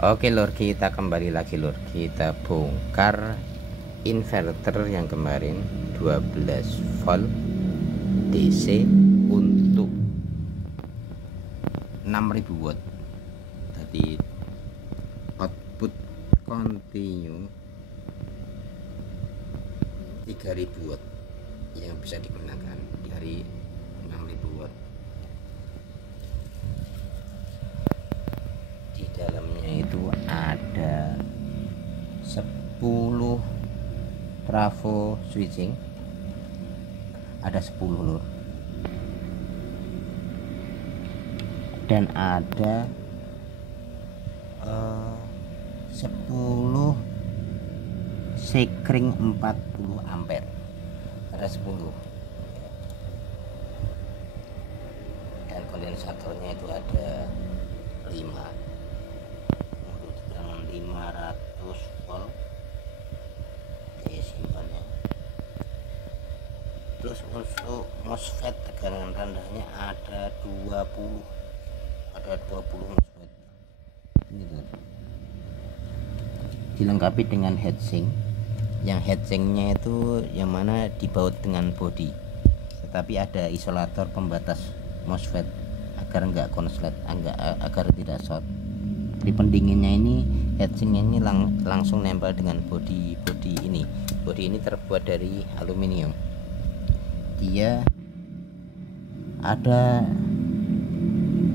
Oke lur, kita kembali lagi lur. Kita bongkar inverter yang kemarin 12 volt DC untuk 6000 watt. Jadi output continue 3000 watt yang bisa digunakan dari 6000 watt. Di dalamnya itu ada 10 trafo switching, ada 10 lur, dan ada 10 sekring 40 ampere, ada 10, dan kondensatornya itu ada 5 untuk tegangan 500 volt. Oke, simpannya. Terus untuk MOSFET tegangan rendahnya ada 20 MOSFET ini tuh. Dilengkapi dengan heatsink, yang heatsinknya itu yang mana dibaut dengan body, tetapi ada isolator pembatas MOSFET agar enggak konslet, agar tidak short. Di pendinginnya ini, heatsinknya ini langsung nempel dengan body ini. Body ini terbuat dari aluminium. Dia ada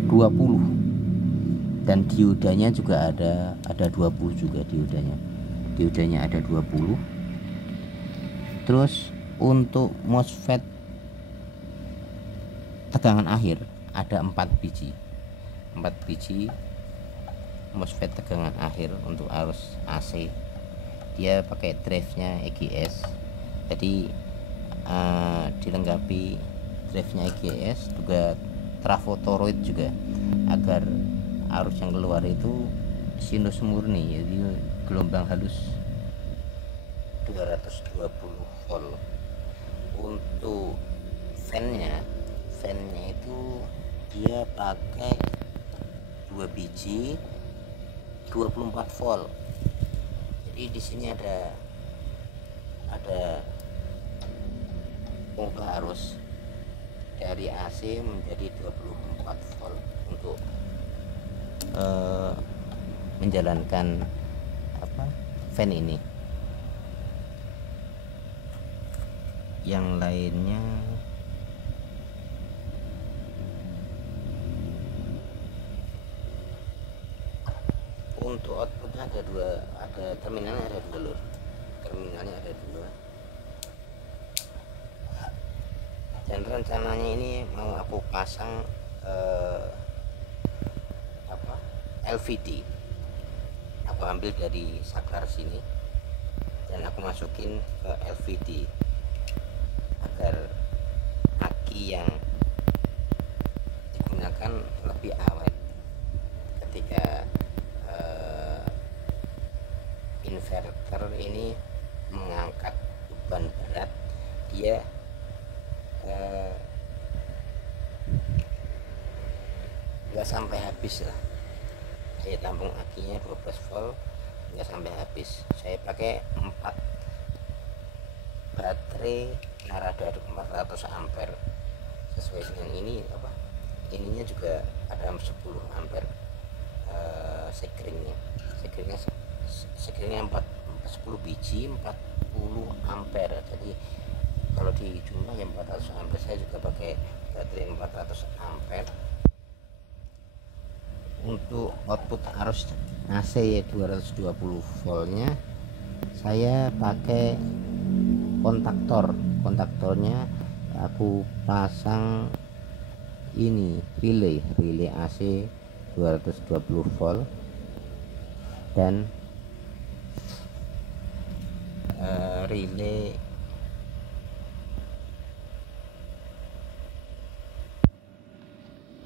20, dan diodanya juga ada 20 juga diodanya ada 20. Terus untuk MOSFET tegangan akhir ada 4 biji MOSFET tegangan akhir untuk arus AC. Dia pakai drive-nya EGS, jadi dilengkapi drive-nya EGS, juga trafo toroid juga, agar arus yang keluar itu sinus murni, jadi gelombang halus 220 volt. Untuk fan-nya itu dia pakai 2 biji 24 volt. Jadi di sini ada pompa arus dari AC menjadi 24 volt untuk menjalankan fan ini. Yang lainnya untuk outputnya ada terminalnya ada 2 lur. Dan rencananya ini mau aku pasang LVD. Aku ambil dari saklar sini dan aku masukin ke LVD agar aki yang digunakan lebih awet ketika inverter ini mengangkat beban berat. Dia nggak sampai habis lah. Saya tampung akinya 12 volt, nggak sampai habis. Saya pakai 4 baterai Narada 400 ampere sesuai dengan ini. Ininya juga ada 10 ampere. Sekringnya 10 biji 40 ampere. Jadi kalau di jumlah yang 400 ampere, saya juga pakai baterai 400 ampere. Untuk output arus AC 220 voltnya saya pakai kontaktornya aku pasang ini relay AC 220 volt dan relay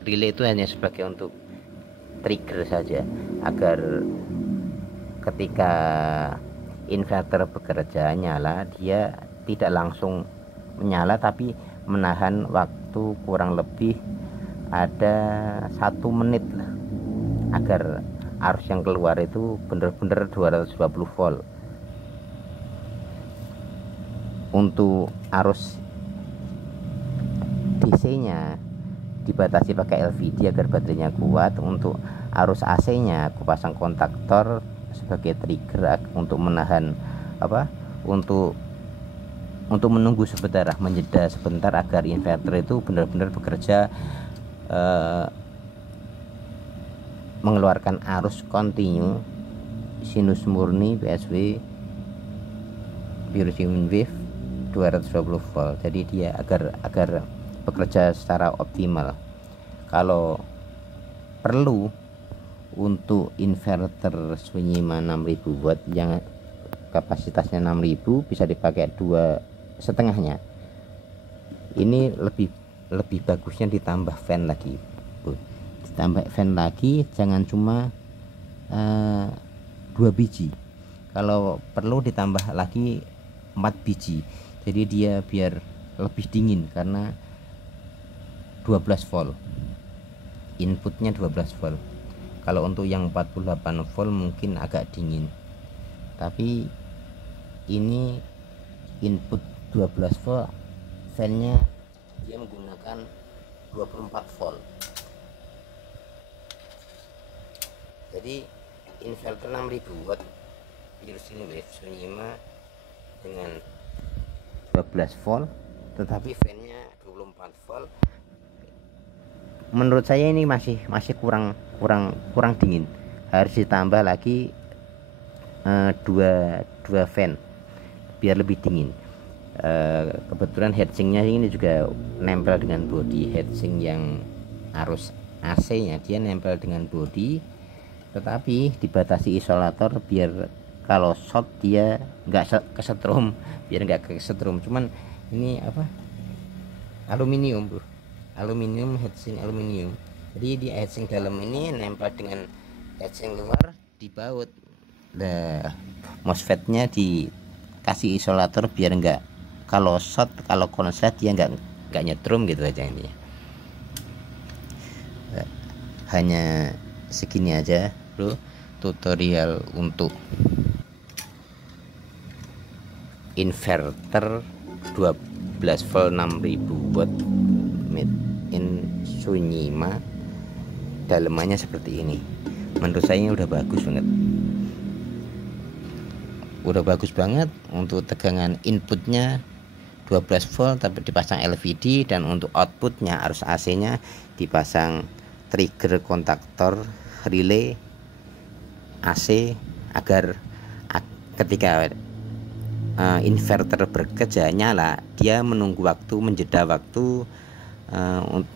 itu hanya sebagai untuk trigger saja, agar ketika inverter bekerja nyala, dia tidak langsung menyala tapi menahan waktu kurang lebih ada 1 menit lah, agar arus yang keluar itu bener-bener 220 volt. Untuk arus DC nya dibatasi pakai LVD agar baterainya kuat. Untuk arus AC nya aku pasang kontaktor sebagai trigger untuk menahan untuk menunggu sebentar, menjeda sebentar agar inverter itu benar-benar bekerja mengeluarkan arus kontinu sinus murni PSW biru sine wave 220 volt. Jadi dia agar bekerja secara optimal. Kalau perlu untuk inverter Sunyima 6000 watt yang kapasitasnya 6000 bisa dipakai 2,5-nya. Ini lebih bagusnya ditambah fan lagi, ditambah fan lagi, jangan cuma 2 biji. Kalau perlu ditambah lagi 4 biji. Jadi dia biar lebih dingin karena 12 volt. Inputnya 12 volt. Kalau untuk yang 48 volt mungkin agak dingin. Tapi ini input 12 volt, fan-nya dia menggunakan 24 volt. Jadi inverter 6000 watt biru sine wave Sunyima dengan 12 volt tetapi fan-nya 24 volt, menurut saya ini masih kurang dingin. Harus ditambah lagi dua fan biar lebih dingin. Kebetulan heatsinknya ini juga nempel dengan body heatsink yang arus AC nya dia nempel dengan body, tetapi dibatasi isolator biar kalau short dia nggak kesetrum, biar nggak kesetrum. Cuman ini aluminium bro, heatsink aluminium. Jadi di heatsink dalam ini nempel dengan heatsink luar dibaut. Nah, MOSFET-nya dikasih isolator biar nggak, kalau short, kalau konslet dia nggak nyetrum gitu aja. Ini hanya segini aja bro tutorial untuk inverter 12 volt 6000 watt made in Sunyima. Dalemannya seperti ini. Menurut saya udah bagus banget. Untuk tegangan inputnya 12 volt tapi dipasang LVD, dan untuk outputnya arus AC nya dipasang trigger kontaktor relay AC agar ketika inverter bekerja nyala, dia menunggu waktu, menjeda waktu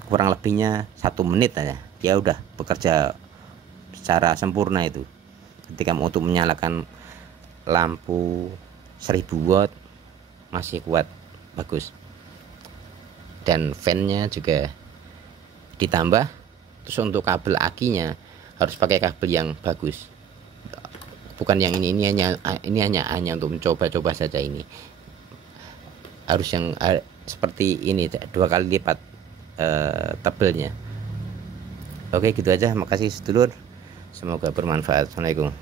kurang lebihnya 1 menit aja, dia udah bekerja secara sempurna. Itu ketika untuk menyalakan lampu 1000 watt masih kuat, bagus. Dan fan-nya juga ditambah. Terus untuk kabel akinya harus pakai kabel yang bagus, bukan yang ini hanya untuk mencoba-coba saja. Ini harus yang seperti ini 2 kali lipat tebelnya. Oke, gitu aja. Makasih sedulur, semoga bermanfaat. Assalamualaikum.